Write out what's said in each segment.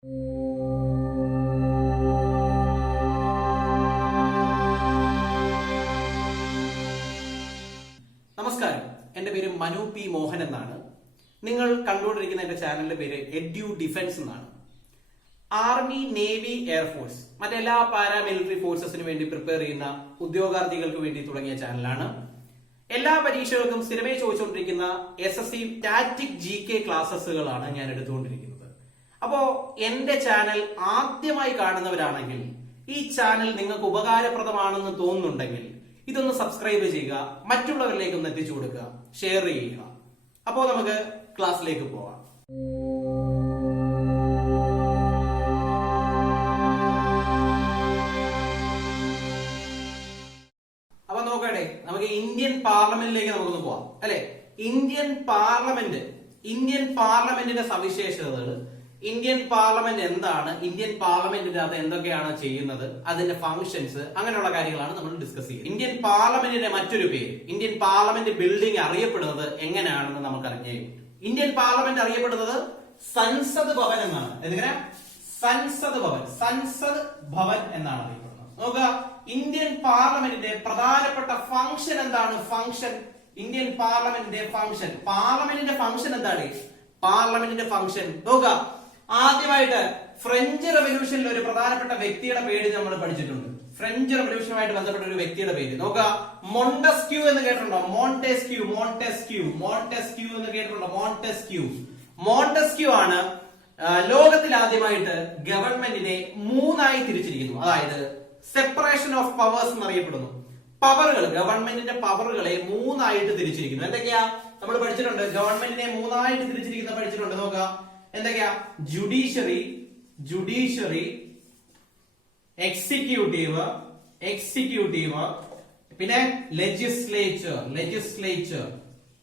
നമസ്കാരം, എന്റെ പേര് മനു പി മോഹൻ എന്നാണ്. നിങ്ങൾ കണ്ടുകൊണ്ടിരിക്കുന്ന എന്റെ ചാനലിന്റെ പേര് എഡ്യു ഡിഫൻസ് എന്നാണ്. ആർമി, നേവി, എയർഫോഴ്സ് മറ്റെല്ലാ പാരാമിലിറ്ററി ഫോഴ്സസിന് വേണ്ടി പ്രിപ്പയർ ചെയ്യുന്ന ഉദ്യോഗാർത്ഥികൾക്ക് വേണ്ടി തുടങ്ങിയ ചാനലാണ്. എല്ലാ പരീക്ഷകൾക്കും സ്ഥിരമായി ചോദിച്ചുകൊണ്ടിരിക്കുന്ന SSC സ്റ്റാറ്റിക് GK ക്ലാസ്സുകളാണ് ഞാൻ എടുത്തുകൊണ്ടിരിക്കുന്നത്. അപ്പോ എന്റെ ചാനൽ ആദ്യമായി കാണുന്നവരാണെങ്കിൽ ഈ ചാനൽ നിങ്ങൾക്ക് ഉപകാരപ്രദമാണെന്ന് തോന്നുന്നുണ്ടെങ്കിൽ ഇതൊന്ന് സബ്സ്ക്രൈബ് ചെയ്യുക, മറ്റുള്ളവരിലേക്ക് ഒന്ന് എത്തിച്ചു കൊടുക്കുക, ഷെയർ ചെയ്യുക. അപ്പോൾ നമുക്ക് ക്ലാസ്സിലേക്ക് പോവാം. അപ്പൊ നോക്കട്ടെ, നമുക്ക് ഇന്ത്യൻ പാർലമെന്റിലേക്ക് നമുക്കൊന്ന് പോവാം അല്ലെ. ഇന്ത്യൻ പാർലമെന്റിന്റെ സവിശേഷതകൾ, ഇന്ത്യൻ പാർലമെന്റ് എന്താണ്, ഇന്ത്യൻ പാർലമെന്റിന്റെ അത് എന്തൊക്കെയാണ് ചെയ്യുന്നത്, അതിന്റെ ഫംഗ്ഷൻസ്, അങ്ങനെയുള്ള കാര്യങ്ങളാണ് നമ്മൾ ഡിസ്കസ് ചെയ്യുന്നത്. ഇന്ത്യൻ പാർലമെന്റിന്റെ മറ്റൊരു പേര്, ഇന്ത്യൻ പാർലമെന്റ് ബിൽഡിംഗ് അറിയപ്പെടുന്നത് എങ്ങനെയാണെന്ന് നമുക്ക് അറിഞ്ഞേ. ഇന്ത്യൻ പാർലമെന്റ് അറിയപ്പെടുന്നത് സൻസദ് ഭവൻ എന്നാണ്. എങ്ങനെ? സൻസദ് ഭവൻ എന്നാണ് അറിയപ്പെടുന്നത്. നോക്കുക, ഇന്ത്യൻ പാർലമെന്റിന്റെ പ്രധാനപ്പെട്ട ഫംഗ്ഷൻ എന്താണ്? ഇന്ത്യൻ പാർലമെന്റിന്റെ ഫംഗ്ഷൻ, എന്താണ്? പാർലമെന്റിന്റെ ഫംഗ്ഷൻ നോക്കുക. ആദ്യമായിട്ട് ഫ്രഞ്ച് റവല്യൂഷനിൽ ഒരു പ്രധാനപ്പെട്ട വ്യക്തിയുടെ പേര് നമ്മൾ പഠിച്ചിട്ടുണ്ട്. ഫ്രഞ്ച് റവല്യൂഷനുമായിട്ട് ബന്ധപ്പെട്ട ഒരു വ്യക്തിയുടെ പേര് നോക്കുക. മോണ്ടസ്ക്യൂ എന്ന് കേട്ടിട്ടുണ്ടോ? മോണ്ടസ്ക്യൂ എന്ന് കേട്ടിട്ടുണ്ടോ? മോണ്ടസ്ക്യൂ ആണ് ലോകത്തിൽ ആദ്യമായിട്ട് ഗവൺമെന്റിനെ മൂന്നായി തിരിച്ചിരിക്കുന്നു. അതായത് സെപ്പറേഷൻ ഓഫ് പവേഴ്സ് എന്നറിയപ്പെടുന്നു. ഗവൺമെന്റിന്റെ പവറുകളെ മൂന്നായിട്ട് തിരിച്ചിരിക്കുന്നു. എന്തൊക്കെയാ നമ്മൾ പഠിച്ചിട്ടുണ്ട്? ഗവൺമെന്റിനെ മൂന്നായിട്ട് തിരിച്ചിരിക്കുന്ന പഠിച്ചിട്ടുണ്ട്. നോക്കുക, എന്തൊക്കെയാ? ജുഡീഷ്യറി, എക്സിക്യൂട്ടീവ്, പിന്നെ ലെജിസ്ലേച്ചർ.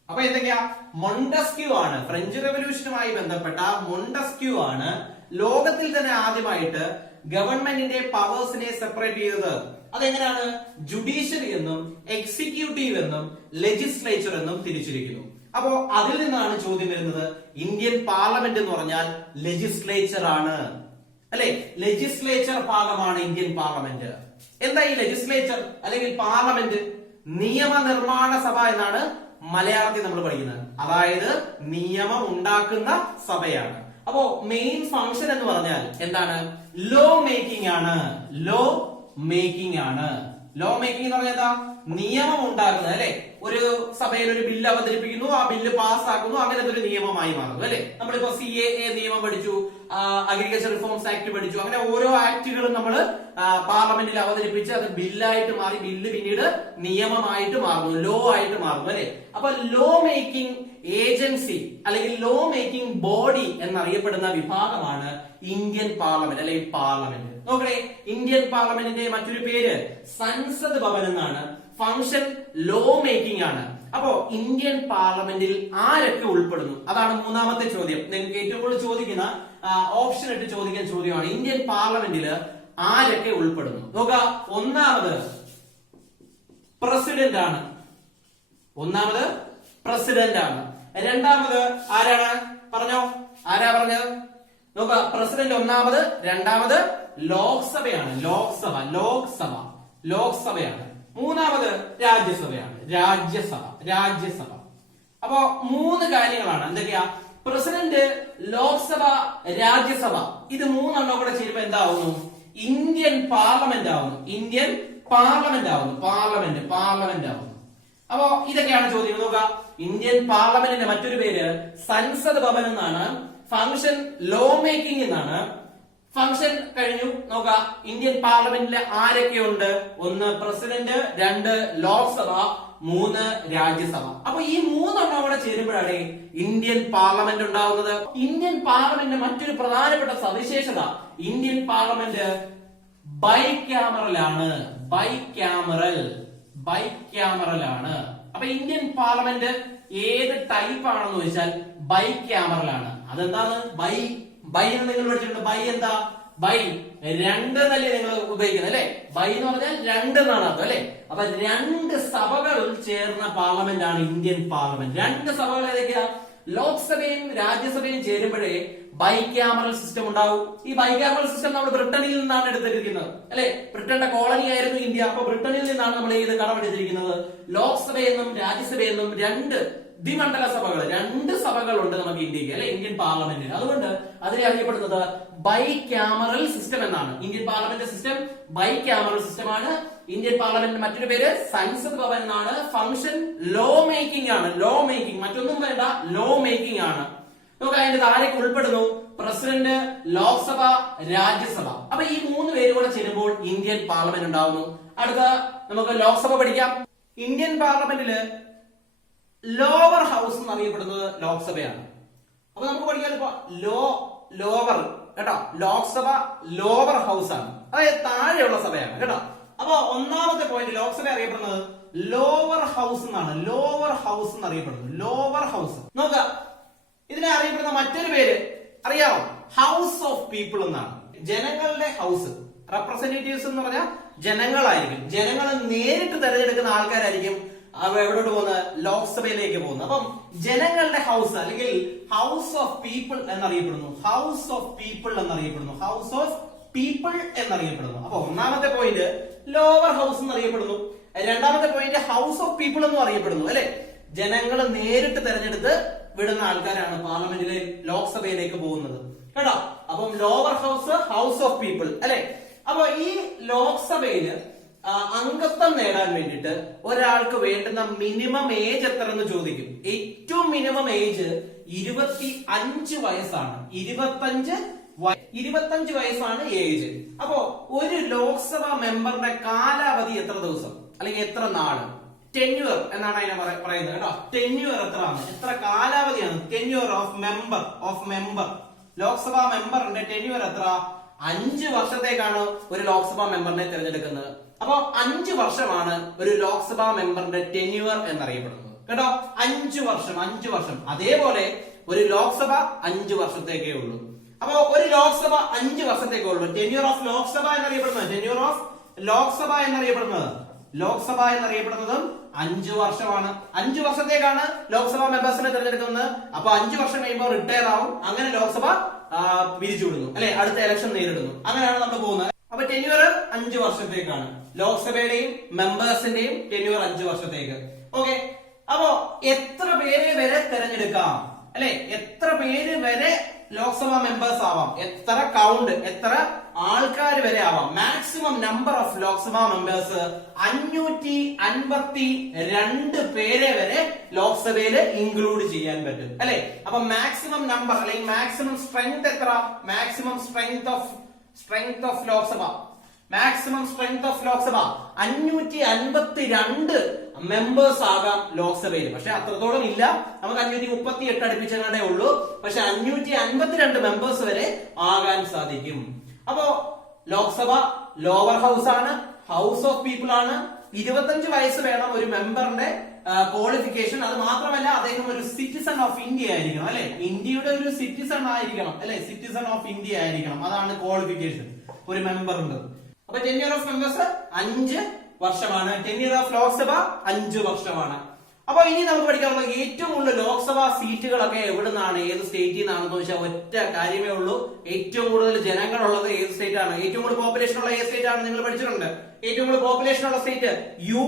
അപ്പൊ എന്തൊക്കെയാ? മോണ്ടസ്ക്യൂ ആണ്, ഫ്രഞ്ച് റവല്യൂഷനുമായി ബന്ധപ്പെട്ട മോണ്ടസ്ക്യൂ ആണ് ലോകത്തിൽ തന്നെ ആദ്യമായിട്ട് ഗവൺമെന്റിന്റെ പവേഴ്സിനെ സെപ്പറേറ്റ് ചെയ്തത്. അതെങ്ങനെയാണ്? ജുഡീഷ്യറി എന്നും എക്സിക്യൂട്ടീവ് എന്നും ലെജിസ്ലേച്ചർ എന്നും തിരിച്ചിരിക്കുന്നു. അപ്പോ അതിൽ നിന്നാണ് ചോദ്യം വരുന്നത്. ഇന്ത്യൻ പാർലമെന്റ് എന്ന് പറഞ്ഞാൽ ലെജിസ്ലേച്ചർ ആണ് അല്ലെ? ലെജിസ്ലേച്ചർ ഭാഗമാണ് ഇന്ത്യൻ പാർലമെന്റ്. എന്താ ഈ ലെജിസ്ലേച്ചർ അല്ലെങ്കിൽ പാർലമെന്റ്? നിയമനിർമ്മാണ സഭ എന്നാണ് മലയാളത്തിൽ നമ്മൾ പഠിക്കുന്നത്. അതായത് നിയമം ഉണ്ടാക്കുന്ന സഭയാണ്. അപ്പോ മെയിൻ ഫംഗ്ഷൻ എന്ന് പറഞ്ഞാൽ എന്താണ്? ലോ മേക്കിംഗ് ആണ്. ലോ മേക്കിംഗ് എന്ന് പറഞ്ഞാൽ എന്താ? നിയമം ഉണ്ടാക്കുന്നത് അല്ലെ? ഒരു സഭയിൽ ഒരു ബില്ല് അവതരിപ്പിക്കുന്നു, ആ ബില്ല് പാസ്സാക്കുന്നു, അങ്ങനത്തെ ഒരു നിയമമായി മാറുന്നു അല്ലെ? നമ്മളിപ്പോ CAA നിയമം പഠിച്ചു, അഗ്രികൾച്ചർ റിഫോംസ് ആക്ട് പഠിച്ചു. അങ്ങനെ ഓരോ ആക്ടുകളും നമ്മൾ പാർലമെന്റിൽ അവതരിപ്പിച്ച് അത് ബില്ലായിട്ട് മാറി, ബില്ല് പിന്നീട് നിയമമായിട്ട് മാറുന്നു, ലോ ആയിട്ട് മാറുന്നു അല്ലെ? അപ്പൊ ലോ മേക്കിംഗ് ഏജൻസി അല്ലെങ്കിൽ ലോ മേക്കിംഗ് ബോഡി എന്നറിയപ്പെടുന്ന വിഭാഗമാണ് ഇന്ത്യൻ പാർലമെന്റ് അല്ലെങ്കിൽ പാർലമെന്റ്. നോക്കണേ, ഇന്ത്യൻ പാർലമെന്റിന്റെ മറ്റൊരു പേര് സൻസദ് ഭവൻ എന്നാണ്. ഫംഗ്ഷൻ ലോ മേക്കിംഗ് ആണ്. അപ്പോ ഇന്ത്യൻ പാർലമെന്റിൽ ആരൊക്കെ ഉൾപ്പെടുന്നു? അതാണ് മൂന്നാമത്തെ ചോദ്യം. നിങ്ങൾക്ക് ഏറ്റവും കൂടുതൽ ചോദിക്കുന്ന ഓപ്ഷൻ ഇട്ട് ചോദിക്കുന്ന ചോദ്യമാണ്. ഇന്ത്യൻ പാർലമെന്റിൽ ആരൊക്കെ ഉൾപ്പെടുന്നു? നോക്കുക, ഒന്നാമത് പ്രസിഡന്റ് ആണ്. രണ്ടാമത് ആരാണ്? പറഞ്ഞോ, ആരാ പറഞ്ഞത്? നോക്കുക, പ്രസിഡന്റ് ഒന്നാമത്. രണ്ടാമത് ലോക്സഭയാണ്. ലോക്സഭയാണ്. മൂന്നാമത് രാജ്യസഭ. അപ്പോ മൂന്ന് കാര്യങ്ങളാണ്. എന്തൊക്കെയാ? പ്രസിഡന്റ്, ലോക്സഭ, രാജ്യസഭ. ഇത് മൂന്നെണ്ണം കൂടെ ചേരുമ്പോ എന്താവുന്നു? ഇന്ത്യൻ പാർലമെന്റ് ആവുന്നു. അപ്പോ ഇതൊക്കെയാണ് ചോദ്യങ്ങൾ. നോക്കുക, ഇന്ത്യൻ പാർലമെന്റിന്റെ മറ്റൊരു പേര് സൻസദ് ഭവൻ എന്നാണ്. ഫംഗ്ഷൻ ലോ മേക്കിംഗ് എന്നാണ്. ഫംഗ്ഷൻ കഴിഞ്ഞു. നോക്കുക, ഇന്ത്യൻ പാർലമെന്റിൽ ആരൊക്കെയുണ്ട്? ഒന്ന് പ്രസിഡന്റ്, രണ്ട് ലോക്സഭ, മൂന്ന് രാജ്യസഭ. അപ്പൊ ഈ മൂന്നെണ്ണം കൂടെ ചേരുമ്പോഴാണ് ഇന്ത്യൻ പാർലമെന്റ് ഉണ്ടാവുന്നത്. ഇന്ത്യൻ പാർലമെന്റിന്റെ മറ്റൊരു പ്രധാനപ്പെട്ട സവിശേഷത, ഇന്ത്യൻ പാർലമെന്റ് ബൈക്യാമറൽ ആണ്. അപ്പൊ ഇന്ത്യൻ പാർലമെന്റ് ഏത് ടൈപ്പ് ആണെന്ന് ചോദിച്ചാൽ ബൈക്യാമറൽ ആണ്. അതെന്താണ് ബൈ എന്ന് നിങ്ങൾ പഠിച്ചിട്ടുണ്ട്. ബൈ എന്താ? ബൈ രണ്ട് എന്നല്ലേ നിങ്ങൾ ഉപയോഗിക്കുന്നത് അല്ലെ? ബൈ എന്ന് പറഞ്ഞാൽ രണ്ട് എന്നാണ് അർത്ഥം അല്ലെ? അപ്പൊ രണ്ട് സഭകൾ ചേർന്ന പാർലമെന്റ് ആണ് ഇന്ത്യൻ പാർലമെന്റ്. രണ്ട് സഭകൾ ഏതൊക്കെയാ? ലോക്സഭയും രാജ്യസഭയും ചേരുമ്പോഴേ ബൈക്യാമറൽ സിസ്റ്റം ഉണ്ടാവും. ഈ ബൈക്യാമറൽ സിസ്റ്റം നമ്മൾ ബ്രിട്ടനിൽ നിന്നാണ് എടുത്തിരിക്കുന്നത്, അല്ലെ? ബ്രിട്ടന്റെ കോളനി ആയിരുന്നു ഇന്ത്യ. അപ്പൊ ബ്രിട്ടനിൽ നിന്നാണ് നമ്മൾ ഇത് കടമെടുത്തിരിക്കുന്നത്. ലോക്സഭയെന്നും രാജ്യസഭയെന്നും രണ്ട് ദ്വിമണ്ഡല സഭകൾ, രണ്ട് സഭകളുണ്ട് നമുക്ക് ഇന്ത്യക്ക്, അല്ലെ? ഇന്ത്യൻ പാർലമെന്റിന്. അതുകൊണ്ട് അതിനെ അറിയപ്പെടുന്നത് ബൈക്യാമറൽ സിസ്റ്റം എന്നാണ്. Indian parliament system bicameral system ആണ്. ഇന്ത്യൻ പാർലമെന്റ് മറ്റൊരു പേര് സംസദ് ഭവൻ എന്നാണ്. ഫംഗ്ഷൻ ലോ മേക്കിംഗ് ആണ്. ലോ മേക്കിംഗ്, മറ്റൊന്നും വേണ്ട, ലോ മേക്കിംഗ് ആണ്. നമുക്ക് അതിന്റെ താഴേക്ക് ഉൾപ്പെടുന്നു പ്രസിഡന്റ്, ലോക്സഭ, രാജ്യസഭ. അപ്പൊ ഈ മൂന്ന് പേര് കൂടെ ചേരുമ്പോൾ ഇന്ത്യൻ പാർലമെന്റ് ഉണ്ടാവുന്നു. അടുത്ത നമുക്ക് ലോക്സഭ പഠിക്കാം. ഇന്ത്യൻ പാർലമെന്റില് ലോവർ ഹൗസ് എന്നറിയപ്പെടുന്നത് ലോക്സഭയാണ്. അപ്പൊ നമുക്ക് പഠിക്കാൻ ഇപ്പൊ ലോവർ കേട്ടോ. ലോക്സഭ ലോവർ ഹൗസ് ആണ്, അതായത് താഴെയുള്ള സഭയാണ് കേട്ടോ. അപ്പൊ ഒന്നാമത്തെ പോയിന്റ്, ലോക്സഭ അറിയപ്പെടുന്നത് ലോവർ ഹൗസ് എന്നാണ്. ലോവർ ഹൗസ് എന്നറിയപ്പെടുന്നു, ലോവർ ഹൗസ്. നോക്കുക, ഇതിനെ അറിയപ്പെടുന്ന മറ്റൊരു പേര് അറിയാമോ? ഹൗസ് ഓഫ് പീപ്പിൾ എന്നാണ്. ജനങ്ങളുടെ ഹൗസ്. റെപ്രസെന്റേറ്റീവ്സ് എന്ന് പറഞ്ഞാൽ ജനങ്ങളായിരിക്കും. ജനങ്ങൾ നേരിട്ട് തെരഞ്ഞെടുക്കുന്ന ആൾക്കാരായിരിക്കും എവിടോട്ട് പോകുന്നത്? ലോക്സഭയിലേക്ക് പോകുന്നത്. അപ്പം ജനങ്ങളുടെ ഹൗസ് അല്ലെങ്കിൽ ഹൗസ് ഓഫ് പീപ്പിൾ എന്നറിയപ്പെടുന്നു. ഹൗസ് ഓഫ് പീപ്പിൾ എന്നറിയപ്പെടുന്നു. ഹൗസ് ഓഫ് പീപ്പിൾ എന്നറിയപ്പെടുന്നു. അപ്പൊ ഒന്നാമത്തെ പോയിന്റ് ലോവർ ഹൗസ് എന്നറിയപ്പെടുന്നു. രണ്ടാമത്തെ പോയിന്റ് ഹൗസ് ഓഫ് പീപ്പിൾ എന്നും അറിയപ്പെടുന്നു, അല്ലെ? ജനങ്ങൾ നേരിട്ട് തെരഞ്ഞെടുത്ത് വിടുന്ന ആൾക്കാരാണ് പാർലമെന്റിലെ ലോക്സഭയിലേക്ക് പോകുന്നത് കേട്ടോ. അപ്പം lower house, house of people, അല്ലെ? അപ്പൊ ഈ ലോക്സഭയില് അംഗത്വം നേടാൻ വേണ്ടിയിട്ട് ഒരാൾക്ക് വേണ്ടുന്ന മിനിമം ഏജ് എത്ര എന്ന് ചോദിക്കും. ഏറ്റവും മിനിമം ഏജ് 25 വയസ്സാണ്. 25 വയസ്സാണ് ഏജ്. അപ്പോ ഒരു ലോക്സഭാ മെമ്പറുടെ കാലാവധി എത്ര ദിവസം അല്ലെങ്കിൽ എത്ര നാള്? ടെന്യൂർ എന്നാണ് അതിനെ പറയുന്നത് കേട്ടോ. ടെന്യൂർ എത്ര കാലാവധിയാണ്? ടെന്യൂർ ഓഫ് മെമ്പർ ലോക്സഭാ മെമ്പറിന്റെ ടെന്യൂർ എത്ര? 5 വർഷത്തേക്കാണ് ഒരു ലോക്സഭാ മെമ്പറിനെ തിരഞ്ഞെടുക്കുന്നത്. അപ്പൊ 5 വർഷമാണ് ഒരു ലോക്സഭാ മെമ്പറിന്റെ ടെന്യൂർ എന്നറിയപ്പെടുന്നത് കേട്ടോ. 5 വർഷം. അതേപോലെ ഒരു ലോക്സഭ 5 വർഷത്തേക്കേ ഉള്ളൂ. അപ്പൊ ഒരു ലോക്സഭ 5 വർഷത്തേക്കേ ഉള്ളൂ. ടെന്യൂർ ഓഫ് ലോക്സഭ എന്നറിയപ്പെടുന്നത്, ടെന്യൂർ ഓഫ് ലോക്സഭ എന്നറിയപ്പെടുന്നതും 5 വർഷമാണ്. 5 വർഷത്തേക്കാണ് ലോക്സഭാ മെമ്പേഴ്സിനെ തിരഞ്ഞെടുക്കുന്നത്. അപ്പൊ 5 വർഷം കഴിയുമ്പോൾ റിട്ടയർ ആവും. അങ്ങനെ ലോക്സഭ പിരിച്ചുവിടുന്നു, അല്ലെ? അടുത്ത ഇലക്ഷൻ നേരിടുന്നു. അങ്ങനെയാണ് നമ്മൾ പോകുന്നത്. അപ്പൊ ടെന്യൂർ 5 വർഷത്തേക്കാണ്. ലോക്സഭയുടെയും മെമ്പേഴ്സിന്റെയും ടെന്യൂർ 5 വർഷത്തേക്ക്. ഓക്കെ. അപ്പോ എത്ര പേരെ വരെ തിരഞ്ഞെടുക്കാം, അല്ലെ? എത്ര പേര് വരെ ലോക്സഭാ മെമ്പേഴ്സ് ആവാം? എത്ര കൗണ്ട്, എത്ര ആൾക്കാർ വരെ ആവാം? Maximum number of Lok Sabha members 552 പേരെ വരെ ലോക്സഭയിൽ ഇൻക്ലൂഡ് ചെയ്യാൻ പറ്റും, അല്ലെ? അപ്പൊ മാക്സിമം നമ്പർ അല്ലെങ്കിൽ മാക്സിമം സ്ട്രെങ്ത് എത്ര? Maximum strength of Lok Sabha, maximum strength of Lok Sabha 552 members ആകാം ലോക്സഭയിൽ. പക്ഷെ അത്രത്തോളം ഇല്ല, നമുക്ക് 538 അടുപ്പിച്ചേ ഉള്ളൂ. പക്ഷെ 552 മെമ്പേഴ്സ് വരെ ആകാൻ സാധിക്കും. അപ്പോ ലോക്സഭ ലോവർ ഹൗസ് ആണ്, ഹൗസ് ഓഫ് പീപ്പിൾ ആണ്. 25 വയസ്സ് വേണം ഒരു മെമ്പറിന്റെ ക്വാളിഫിക്കേഷൻ. അത് മാത്രമല്ല അദ്ദേഹം ഒരു സിറ്റിസൺ ഓഫ് ഇന്ത്യ ആയിരിക്കണം, അല്ലെ? ഇന്ത്യയുടെ ഒരു സിറ്റിസൺ ആയിരിക്കണം, അല്ലെ? സിറ്റിസൺ ഓഫ് ഇന്ത്യ ആയിരിക്കണം. അതാണ് ക്വാളിഫിക്കേഷൻ ഒരു മെമ്പറിന്റെ. അപ്പൊ ടെന്യൂർ ഓഫ് മെമ്പേഴ്സ് 5 വർഷമാണ്. ടെന്യൂർ ഓഫ് ലോക്സഭ 5 വർഷമാണ്. അപ്പൊ ഇനി നമുക്ക് പഠിക്കാനുള്ളത് ഏറ്റവും കൂടുതൽ ലോക്സഭാ സീറ്റുകളൊക്കെ എവിടെ നിന്നാണ്, ഏത് സ്റ്റേറ്റിൽ നിന്നാണെന്ന് ചോദിച്ചാൽ ഒറ്റ കാര്യമേ ഉള്ളൂ. ഏറ്റവും കൂടുതൽ ജനങ്ങളുള്ളത് ഏത് സ്റ്റേറ്റ് ആണ്? ഏറ്റവും കൂടുതൽ പോപ്പുലേഷൻ ഉള്ള ഏത് സ്റ്റേറ്റ് ആണ്? നിങ്ങൾ പഠിച്ചിട്ടുണ്ട്. ഏറ്റവും കൂടുതൽ പോപ്പുലേഷൻ ഉള്ള സ്റ്റേറ്റ് യു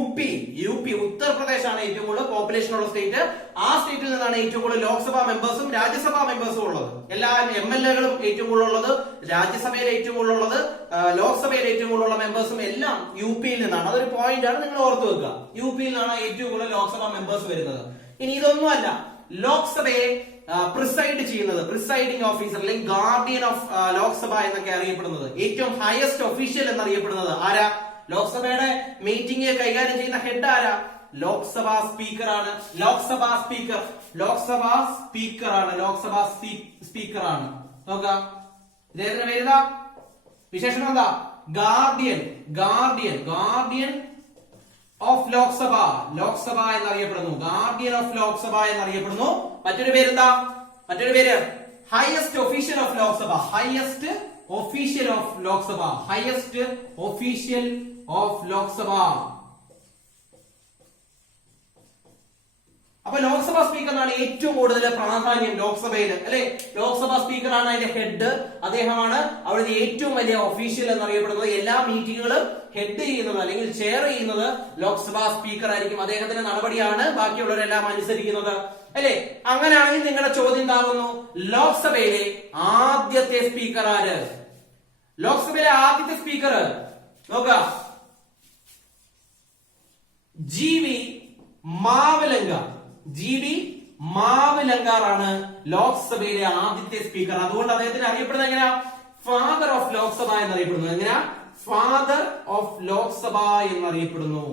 പി ഉത്തർപ്രദേശ് ആണ് ഏറ്റവും കൂടുതൽ പോപ്പുലേഷൻ ഉള്ള സ്റ്റേറ്റ്. ആ സ്റ്റേറ്റിൽ നിന്നാണ് ഏറ്റവും കൂടുതൽ ലോക്സഭാ മെമ്പേഴ്സും രാജ്യസഭാ മെമ്പേഴ്സും ഉള്ളത്. എല്ലാ MLA-കളും ഏറ്റവും കൂടുതൽ ഉള്ളത്, രാജ്യസഭയിൽ ഏറ്റവും കൂടുതൽ ഉള്ളത്, ലോക്സഭയിൽ ഏറ്റവും കൂടുതലുള്ള മെമ്പേഴ്സും എല്ലാം UP-യിൽ നിന്നാണ്. അതൊരു പോയിന്റ് ആണ്, നിങ്ങൾ ഓർത്തു വെക്കുക. UP-യിൽ നിന്നാണ് ഏറ്റവും കൂടുതൽ ലോക്സഭാ മെമ്പേഴ്സ് വരുന്നത്. ഇനി ഇതൊന്നുമല്ല, ലോക്സഭയെ പ്രിസൈഡ് ചെയ്യുന്നത്, പ്രിസൈഡിംഗ് ഓഫീസർ അല്ലെങ്കിൽ ഗാർഡിയൻ ഓഫ് ലോക്സഭ എന്നൊക്കെ അറിയപ്പെടുന്നത്, ഏറ്റവും ഹയസ്റ്റ് ഒഫീഷ്യൽ എന്നറിയപ്പെടുന്നത് ആരാ? ലോക്സഭയുടെ മീറ്റിംഗ് കൈകാര്യം ചെയ്യുന്ന ഹെഡ് ആരാ? ലോക്സഭാ സ്പീക്കർ ആണ്. ലോക്സഭാ സ്പീക്കർ ആണ്. നോക്കുക, ഇദ്ദേഹത്തിന്റെ പേരെന്താ? വിശേഷണം എന്താ? ഗാർഡിയൻ ഓഫ് ലോക്സഭ എന്നറിയപ്പെടുന്നു. ഗാർഡിയൻ ഓഫ് ലോക്സഭ എന്നറിയപ്പെടുന്നു. മറ്റൊരു പേരെന്താ? മറ്റൊരു പേര് highest official of Lok Sabha. Highest official of Lok Sabha. അപ്പൊ ലോക്സഭാ സ്പീക്കറിനാണ് ഏറ്റവും കൂടുതൽ പ്രാധാന്യം ലോക്സഭയിൽ, അല്ലെ? ലോക്സഭാ സ്പീക്കറാണ് അതിന്റെ ഹെഡ്. അദ്ദേഹമാണ് അവിടുത്തെ ഏറ്റവും വലിയ ഒഫീഷ്യൽ എന്നറിയപ്പെടുന്നത്. എല്ലാ മീറ്റിങ്ങുകളും ഹെഡ് ചെയ്യുന്നത് അല്ലെങ്കിൽ ചെയർ ചെയ്യുന്നത് ലോക്സഭാ സ്പീക്കർ ആയിരിക്കും. അദ്ദേഹത്തിന്റെ നടപടിയാണ് ബാക്കിയുള്ളവരെല്ലാം അനുസരിക്കുന്നത്, അല്ലെ? അങ്ങനെയാണെങ്കിൽ നിങ്ങളുടെ ചോദ്യം എന്താകുന്നു? ലോക്സഭയിലെ ആദ്യത്തെ സ്പീക്കർ ആര്? ലോക്സഭയിലെ ആദ്യത്തെ സ്പീക്കർ നോക്കുക, GB മാവലങ്കാർ. GB മാവലങ്കാർ ആണ് ലോക്സഭയിലെ ആദ്യത്തെ സ്പീക്കർ. അതുകൊണ്ട് അദ്ദേഹത്തിന് അറിയപ്പെടുന്നത് എങ്ങനെയാ? ഫാദർ ഓഫ് ലോക്സഭ എന്നറിയപ്പെടുന്നു. എങ്ങനെയാ? ഫാദർ ഓഫ് ലോക്സഭ എന്നറിയപ്പെടുന്നു.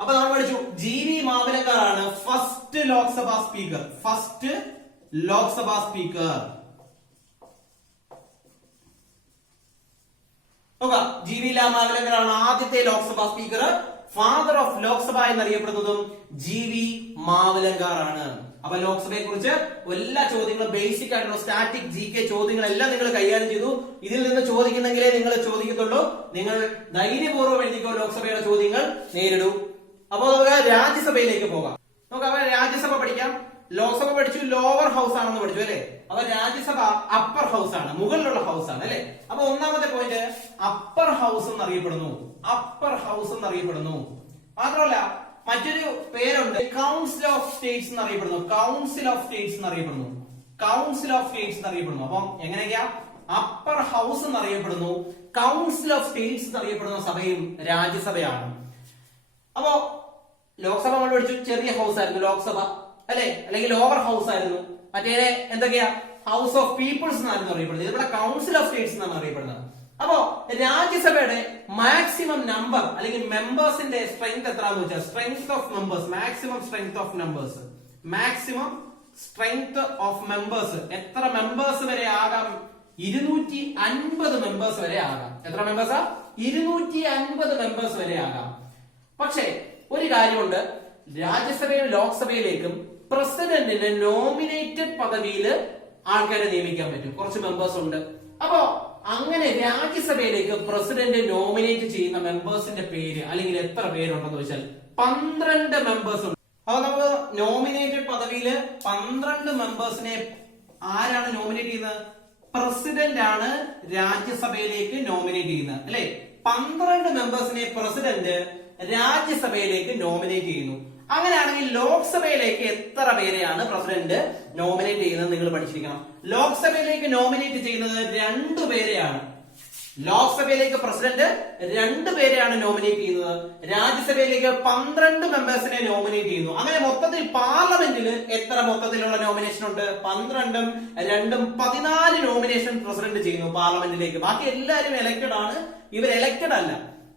അപ്പൊ നമ്മൾ പഠിച്ചു GB മാവലങ്കാർ ആണ് first Lok Sabha speaker. First Lok Sabha speaker. നോക്കാം, GB മാവലങ്കർ ആണ് ആദ്യത്തെ Lok Sabha speaker. Father of Lok Sabha എന്നറിയപ്പെടുന്നതും GB മാവലങ്കാർ ആണ്. അപ്പൊ ലോക്സഭയെ കുറിച്ച് എല്ലാ ചോദ്യങ്ങളും ബേസിക് ആയിട്ടുള്ള സ്റ്റാറ്റിക് GK ചോദ്യങ്ങളെല്ലാം നിങ്ങൾ കൈകാര്യം ചെയ്തു. ഇതിൽ നിന്ന് ചോദിക്കുന്നെങ്കിലേ നിങ്ങൾ ചോദിക്കത്തുള്ളൂ. നിങ്ങൾ ധൈര്യപൂർവ്വം എഴുതിക്കോ, ലോക്സഭയുടെ ചോദ്യങ്ങൾ നേരിടൂ. അപ്പൊ നമുക്ക് രാജ്യസഭയിലേക്ക് പോകാം. നമുക്ക് രാജ്യസഭ പഠിക്കാം. ലോക്സഭ പഠിച്ചു, ലോവർ ഹൗസ് ആണെന്ന് പഠിച്ചു, അല്ലെ? അപ്പൊ രാജ്യസഭ അപ്പർ ഹൗസ് ആണ്, മുകളിലുള്ള ഹൗസ് ആണ്, അല്ലെ? അപ്പൊ ഒന്നാമത്തെ പോയിന്റ് അപ്പർ ഹൗസ് എന്നറിയപ്പെടുന്നു. അപ്പർ ഹൗസ് എന്നറിയപ്പെടുന്നു. മാത്രമല്ല മറ്റൊരു പേരുണ്ട്, കൗൺസിൽ ഓഫ് സ്റ്റേറ്റ്സ് എന്നറിയപ്പെടുന്നു. കൗൺസിൽ ഓഫ് സ്റ്റേറ്റ്സ് എന്നറിയപ്പെടുന്നു. കൗൺസിൽ ഓഫ് സ്റ്റേറ്റ്സ് എന്നറിയപ്പെടുന്നു. അപ്പം എങ്ങനെയൊക്കെയാ? അപ്പർ ഹൗസ് എന്നറിയപ്പെടുന്നു, കൗൺസിൽ ഓഫ് സ്റ്റേറ്റ്സ് എന്നറിയപ്പെടുന്ന സഭയും രാജ്യസഭയാണ്. അപ്പോ ലോക്സഭ നമ്മൾ പഠിച്ചു, ചെറിയ ഹൗസ് ആയിരുന്നു ലോക്സഭ, അല്ലെ? അല്ലെങ്കിൽ ലോവർ ഹൗസ് ആയിരുന്നു. മറ്റേ എന്തൊക്കെയാ? ഹൗസ് ഓഫ് പീപ്പിൾസ് എന്നായിരുന്നു അറിയപ്പെടുന്നത്. ഇവിടെ കൗൺസിൽ ഓഫ് സ്റ്റേറ്റ്സ് എന്നാണ് അറിയപ്പെടുന്നത്. അപ്പോ രാജ്യസഭയുടെ മാക്സിമം നമ്പർ അല്ലെങ്കിൽ മെമ്പേഴ്സിന്റെ സ്ട്രെങ്ത് എത്രയാണെന്ന് വെച്ചാൽ strength of members, maximum strength of members, maximum strength of members എത്ര മെമ്പേഴ്സ് വരെ ആകാം? 250 മെമ്പേഴ്സ് വരെ ആകാം. എത്ര മെമ്പേഴ്സാ? 250 മെമ്പേഴ്സ് വരെ ആകാം. പക്ഷേ ഒരു കാര്യമുണ്ട്, രാജ്യസഭയിലും ലോക്സഭയിലേക്കും പ്രസിഡന്റിന്റെ നോമിനേറ്റഡ് പദവിയിൽ ആൾക്കാരെ നിയമിക്കാൻ പറ്റും. കുറച്ച് മെമ്പേഴ്സ് ഉണ്ട്. അപ്പോ അങ്ങനെ രാജ്യസഭയിലേക്ക് പ്രസിഡന്റ് നോമിനേറ്റ് ചെയ്യുന്ന മെമ്പേഴ്സിന്റെ പേര് അല്ലെങ്കിൽ എത്ര പേരുണ്ടെന്ന് വെച്ചാൽ 12 മെമ്പേഴ്സ് ഉണ്ട്. അപ്പൊ നമുക്ക് നോമിനേറ്റഡ് പദവിയിൽ 12 മെമ്പേഴ്സിനെ ആരാണ് നോമിനേറ്റ് ചെയ്യുന്നത്? പ്രസിഡന്റ് ആണ് രാജ്യസഭയിലേക്ക് നോമിനേറ്റ് ചെയ്യുന്നത്, അല്ലെ? 12 മെമ്പേഴ്സിനെ പ്രസിഡന്റ് രാജ്യസഭയിലേക്ക് നോമിനേറ്റ് ചെയ്യുന്നു. അങ്ങനെയാണെങ്കിൽ ലോക്സഭയിലേക്ക് എത്ര പേരെയാണ് പ്രസിഡന്റ് നോമിനേറ്റ് ചെയ്യുന്നത് നിങ്ങൾ പഠിച്ചിരിക്കണം. ലോക്സഭയിലേക്ക് നോമിനേറ്റ് ചെയ്യുന്നത് 2 പേരെയാണ്. ലോക്സഭയിലേക്ക് പ്രസിഡന്റ് 2 പേരെയാണ് നോമിനേറ്റ് ചെയ്യുന്നത്. രാജ്യസഭയിലേക്ക് 12 മെമ്പേഴ്സിനെ നോമിനേറ്റ് ചെയ്യുന്നു. അങ്ങനെ മൊത്തത്തിൽ പാർലമെന്റിൽ എത്ര മൊത്തത്തിലുള്ള നോമിനേഷൻ ഉണ്ട്? 12ഉം 2ഉം 14 നോമിനേഷൻ പ്രസിഡന്റ് ചെയ്യുന്നു പാർലമെന്റിലേക്ക്. ബാക്കി എല്ലാവരും എലക്ടഡ് ആണ്. ഇവർ എലക്ടഡ് അല്ല,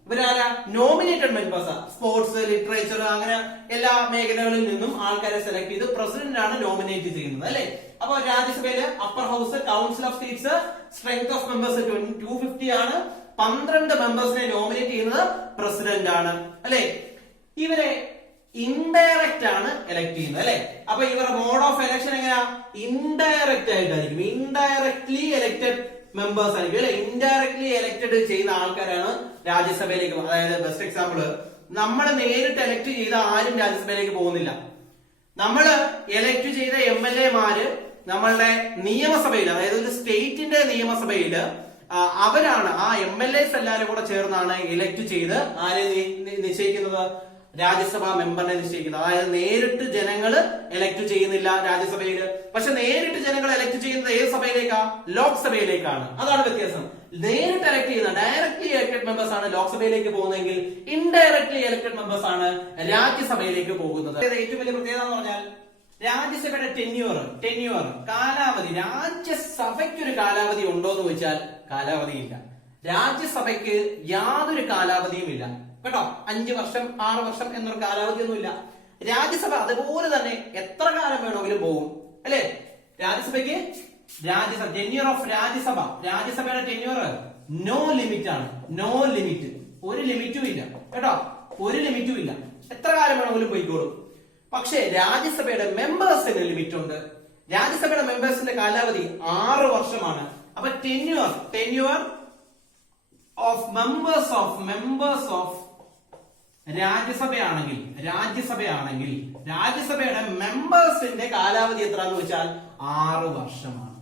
ഇവരാരാ? Nominated members. സ്പോർട്സ്, ലിറ്ററേച്ചർ, അങ്ങനെ എല്ലാ മേഖലകളിൽ നിന്നും ആൾക്കാരെ സെലക്ട് ചെയ്ത് പ്രസിഡന്റ് ആണ് നോമിനേറ്റ് ചെയ്യുന്നത്, അല്ലെ? അപ്പൊ രാജ്യസഭയില് upper house, council of states, strength of members 250 ആണ്. 12 മെമ്പേഴ്സിനെ നോമിനേറ്റ് ചെയ്യുന്നത് പ്രസിഡന്റ് ആണ്, അല്ലെ? ഇവരെ ഇൻഡയറക്റ്റ് ആണ് എലക്ട് ചെയ്യുന്നത്, അല്ലെ? അപ്പൊ ഇവരുടെ മോഡ് ഓഫ് എലക്ഷൻ എങ്ങനെയാ? ഇൻഡയറക്റ്റ് ആയിട്ടായിരിക്കും. ഇൻഡയറക്ട്ലി എലക്ടഡ് മെമ്പേഴ്സ് ആയിരിക്കും, അല്ലെ? ഇൻഡയറക്ട്ലി എലക്ടഡ് ചെയ്യുന്ന ആൾക്കാരാണ് രാജ്യസഭയിലേക്ക്. അതായത് ബെസ്റ്റ് എക്സാമ്പിൾ, നമ്മൾ നേരിട്ട് എലക്ട് ചെയ്ത ആരും രാജ്യസഭയിലേക്ക് പോകുന്നില്ല. നമ്മൾ എലക്ട് ചെയ്ത MLA-മാര് നമ്മളുടെ നിയമസഭയിൽ, അതായത് ഒരു സ്റ്റേറ്റിന്റെ നിയമസഭയിൽ അവരാണ്, ആ MLAs എല്ലാവരും കൂടെ ചേർന്നാണ് എലക്ട് ചെയ്ത് ആരെ നിശ്ചയിക്കുന്നത്? രാജ്യസഭാ മെമ്പറിനെ നിശ്ചയിക്കുന്നത്. അതായത് നേരിട്ട് ജനങ്ങള് എലക്ട് ചെയ്യുന്നില്ല രാജ്യസഭയിൽ. പക്ഷെ നേരിട്ട് ജനങ്ങൾ എലക്ട് ചെയ്യുന്നത് ഏത് സഭയിലേക്കാ? ലോക്സഭയിലേക്കാണ്. അതാണ് വ്യത്യാസം. നേരിട്ട് എലക്ട് ചെയ്യുന്ന ഡയറക്ട്ലി എലക്ടഡ് മെമ്പേഴ്സ് ആണ് ലോക്സഭയിലേക്ക് പോകുന്നതെങ്കിൽ ഇൻഡയറക്ട്ലി എലക്ടഡ് മെമ്പേഴ്സ് ആണ് രാജ്യസഭയിലേക്ക് പോകുന്നത്. ഏറ്റവും വലിയ പ്രത്യേകത എന്ന് പറഞ്ഞാൽ രാജ്യസഭയുടെ ടെന്യൂർ കാലാവധി. രാജ്യസഭയ്ക്കൊരു കാലാവധി ഉണ്ടോ എന്ന് ചോദിച്ചാൽ കാലാവധിയില്ല. രാജ്യസഭയ്ക്ക് യാതൊരു കാലാവധിയും ഇല്ല കേട്ടോ. 5 വർഷം 6 വർഷം എന്നൊരു കാലാവധിയൊന്നുമില്ല. രാജ്യസഭ അതുപോലെ തന്നെ എത്ര കാലം വേണമെങ്കിലും പോകും, അല്ലെ? രാജ്യസഭയ്ക്ക് ടെന്യൂർ ഓഫ് രാജ്യസഭയുടെ ടെന്യൂർ നോ ലിമിറ്റ് ആണ്. നോ ലിമിറ്റ്, ഒരു ലിമിറ്റും ഇല്ല കേട്ടോ, ഒരു ലിമിറ്റും ഇല്ല. എത്ര കാലം വേണമെങ്കിലും പോയിക്കോളും. പക്ഷേ രാജ്യസഭയുടെ മെമ്പേഴ്സിന് ലിമിറ്റ് ഉണ്ട്. രാജ്യസഭയുടെ മെമ്പേഴ്സിന്റെ കാലാവധി 6 വർഷമാണ്. അപ്പൊ ടെന്യൂർ ഓഫ് മെമ്പേഴ്സ് ഓഫ് രാജ്യസഭയുടെ മെമ്പേഴ്സിന്റെ കാലാവധി എത്രയെന്ന് വെച്ചാൽ 6 വർഷമാണ്.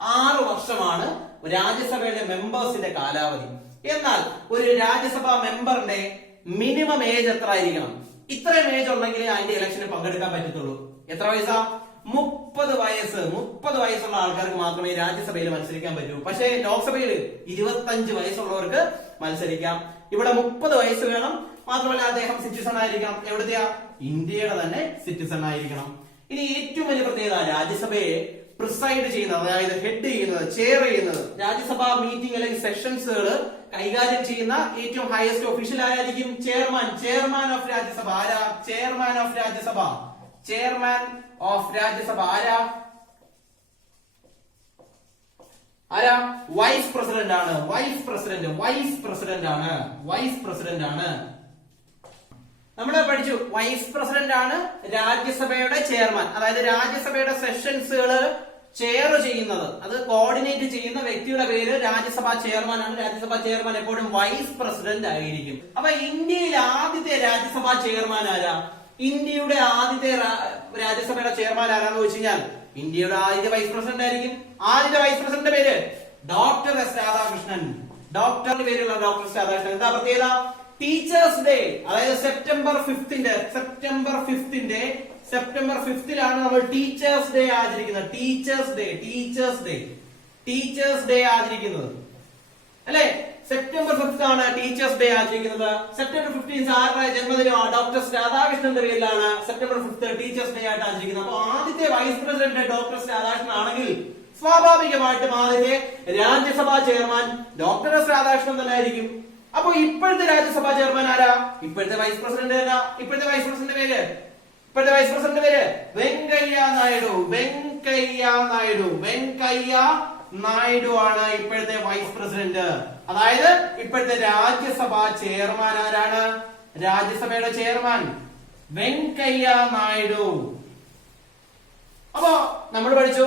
6 വർഷമാണ് രാജ്യസഭയുടെ മെമ്പേഴ്സിന്റെ കാലാവധി. എന്നാൽ ഒരു രാജ്യസഭാ മെമ്പറിന്റെ മിനിമം ഏജ് എത്ര ആയിരിക്കണം? ഇത്രയും ഏജ് ഉണ്ടെങ്കിലേ അതിന്റെ ഇലക്ഷന് പങ്കെടുക്കാൻ പറ്റത്തുള്ളൂ. എത്ര വയസ്സാ? 30 വയസ്സ്. 30 വയസ്സുള്ള ആൾക്കാർക്ക് മാത്രമേ രാജ്യസഭയിൽ മത്സരിക്കാൻ പറ്റൂ. പക്ഷേ ലോക്സഭയിൽ 25 വയസ്സുള്ളവർക്ക് മത്സരിക്കാം. ഇവിടെ 30 വയസ്സ് വേണം. മാത്രമല്ല അദ്ദേഹം സിറ്റിസൺ ആയിരിക്കണം. എവിടുത്തെയാ? ഇന്ത്യയുടെ തന്നെ സിറ്റിസൺ ആയിരിക്കണം. ഇനി ഏറ്റവും വലിയ പ്രത്യേകത, രാജ്യസഭയെ പ്രിസൈഡ് ചെയ്യുന്നത്, അതായത് ഹെഡ് ചെയ്യുന്നത്, ചെയർ ചെയ്യുന്നത്, രാജ്യസഭാ മീറ്റിംഗ് അല്ലെങ്കിൽ സെഷൻസുകൾ കൈകാര്യം ചെയ്യുന്ന ഏറ്റവും ഹയസ്റ്റ് ഒഫീഷ്യൽ ആരായിരിക്കും? Chairman of Rajya Sabha. ആരാ ചെയർമാൻ ഓഫ് രാജ്യസഭ? ആരാ? വൈസ് പ്രസിഡന്റ് ആണ്. നമ്മൾ പഠിച്ചു വൈസ് പ്രസിഡന്റ് ആണ് രാജ്യസഭയുടെ ചെയർമാൻ. അതായത് രാജ്യസഭയുടെ സെഷൻസുകൾ ചെയർ ചെയ്യുന്നത്, അത് കോർഡിനേറ്റ് ചെയ്യുന്ന വ്യക്തിയുടെ പേര് രാജ്യസഭാ ചെയർമാൻ ആണ്. രാജ്യസഭാ ചെയർമാൻ എപ്പോഴും വൈസ് പ്രസിഡന്റ് ആയിരിക്കും. അപ്പൊ ഇന്ത്യയിലെ ആദ്യത്തെ രാജ്യസഭാ ചെയർമാൻ ആരാ? ഇന്ത്യയുടെ ആദ്യത്തെ രാജ്യസഭയുടെ ചെയർമാൻ ആരാന്ന് ചോദിച്ചു കഴിഞ്ഞാൽ ഇന്ത്യയുടെ ആദ്യത്തെ വൈസ് പ്രസിഡന്റ് ആയിരിക്കും. ആദ്യത്തെ വൈസ് പ്രസിഡന്റിന്റെ പേര് ഡോക്ടർ എസ് രാധാകൃഷ്ണൻ. ഡോക്ടറിന്റെ പേരുള്ള ഡോക്ടർ എസ് രാധാകൃഷ്ണൻ. എന്താ പ്രത്യേകത? ടീച്ചേഴ്സ് ഡേ, അതായത് സെപ്റ്റംബർ 5ലാണ് നമ്മൾ ടീച്ചേഴ്സ് ഡേ ആചരിക്കുന്നത്. ടീച്ചേഴ്സ് ഡേ ആചരിക്കുന്നത് അല്ലെ? സെപ്റ്റംബർ 5 ആണ് ടീച്ചേഴ്സ് ഡേ ആചരിക്കുന്നത്. സെപ്റ്റംബർ 15 ആരുടെ ജന്മദിനമാണ്? ഡോക്ടർ രാധാകൃഷ്ണന്റെ പേരിലാണ് സെപ്റ്റംബർ 5 ടീച്ചേഴ്സ് ഡേ ആയിട്ട് ആചരിക്കുന്നത്. അപ്പൊ ആദ്യത്തെ വൈസ് പ്രസിഡന്റ് ഡോക്ടർ രാധാകൃഷ്ണൻ ആണെങ്കിൽ സ്വാഭാവികമായിട്ടും ആദ്യത്തെ രാജ്യസഭാ ചെയർമാൻ ഡോക്ടർ എസ് രാധാകൃഷ്ണൻ തന്നെ ആയിരിക്കും. അപ്പൊ ഇപ്പോഴത്തെ രാജ്യസഭാ ചെയർമാൻ ആരാ? ഇപ്പോഴത്തെ വൈസ് പ്രസിഡന്റ് ആരാ? ഇപ്പോഴത്തെ വൈസ് പ്രസിഡന്റ് പേര് വെങ്കയ്യ നായിഡു ആണ് ഇപ്പോഴത്തെ വൈസ് പ്രസിഡന്റ്. അതായത് ഇപ്പോഴത്തെ രാജ്യസഭാ ചെയർമാൻ ആരാണ്? രാജ്യസഭയുടെ ചെയർമാൻ വെങ്കയ്യ നായിഡു. അപ്പോ നമ്മൾ പഠിച്ചു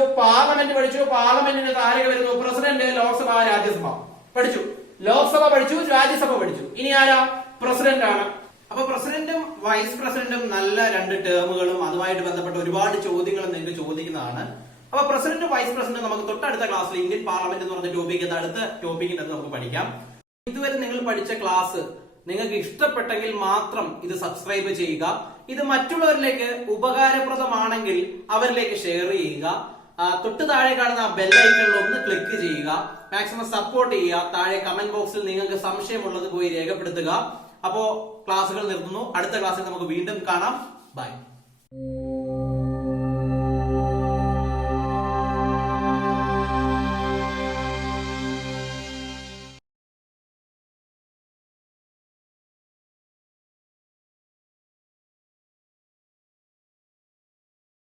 പാർലമെന്റിന്റെ താഴെ വരുന്നു പ്രസിഡന്റ്, ലോക്സഭ, രാജ്യസഭ പഠിച്ചു. ലോക്സഭ പഠിച്ചു, രാജ്യസഭ പഠിച്ചു. ഇനി ആരാ? പ്രസിഡന്റ് ആണ്. അപ്പൊ പ്രസിഡന്റും വൈസ് പ്രസിഡന്റും നല്ല 2 ടേമുകളും അതുമായിട്ട് ബന്ധപ്പെട്ട ഒരുപാട് ചോദ്യങ്ങളും നിങ്ങൾക്ക് ചോദിക്കുന്നതാണ്. അപ്പൊ പ്രസിഡന്റും വൈസ് പ്രസിഡന്റും നമുക്ക് തൊട്ടടുത്ത ക്ലാസ്സിൽ ഇന്ത്യൻ പാർലമെന്റ് എന്ന് പറഞ്ഞ അടുത്ത ടോപ്പിക്കിന്റെ നമുക്ക് പഠിക്കാം. ഇതുവരെ നിങ്ങൾ പഠിച്ച ക്ലാസ് നിങ്ങൾക്ക് ഇഷ്ടപ്പെട്ടെങ്കിൽ മാത്രം ഇത് സബ്സ്ക്രൈബ് ചെയ്യുക. ഇത് മറ്റുള്ളവരിലേക്ക് ഉപകാരപ്രദമാണെങ്കിൽ അവരിലേക്ക് ഷെയർ ചെയ്യുക. തൊട്ട് താഴെ കാണുന്ന ബെൽ ഐക്കണിൽ ഒന്ന് ക്ലിക്ക് ചെയ്യുക. മാക്സിമം സപ്പോർട്ട് ചെയ്യുക. താഴെ കമന്റ് ബോക്സിൽ നിങ്ങൾക്ക് സംശയമുള്ളത് പോയി രേഖപ്പെടുത്തുക. അപ്പോ ക്ലാസ്സുകൾ നിർത്തുന്നു. അടുത്ത ക്ലാസ്സിൽ നമുക്ക് വീണ്ടും കാണാം. ബൈ.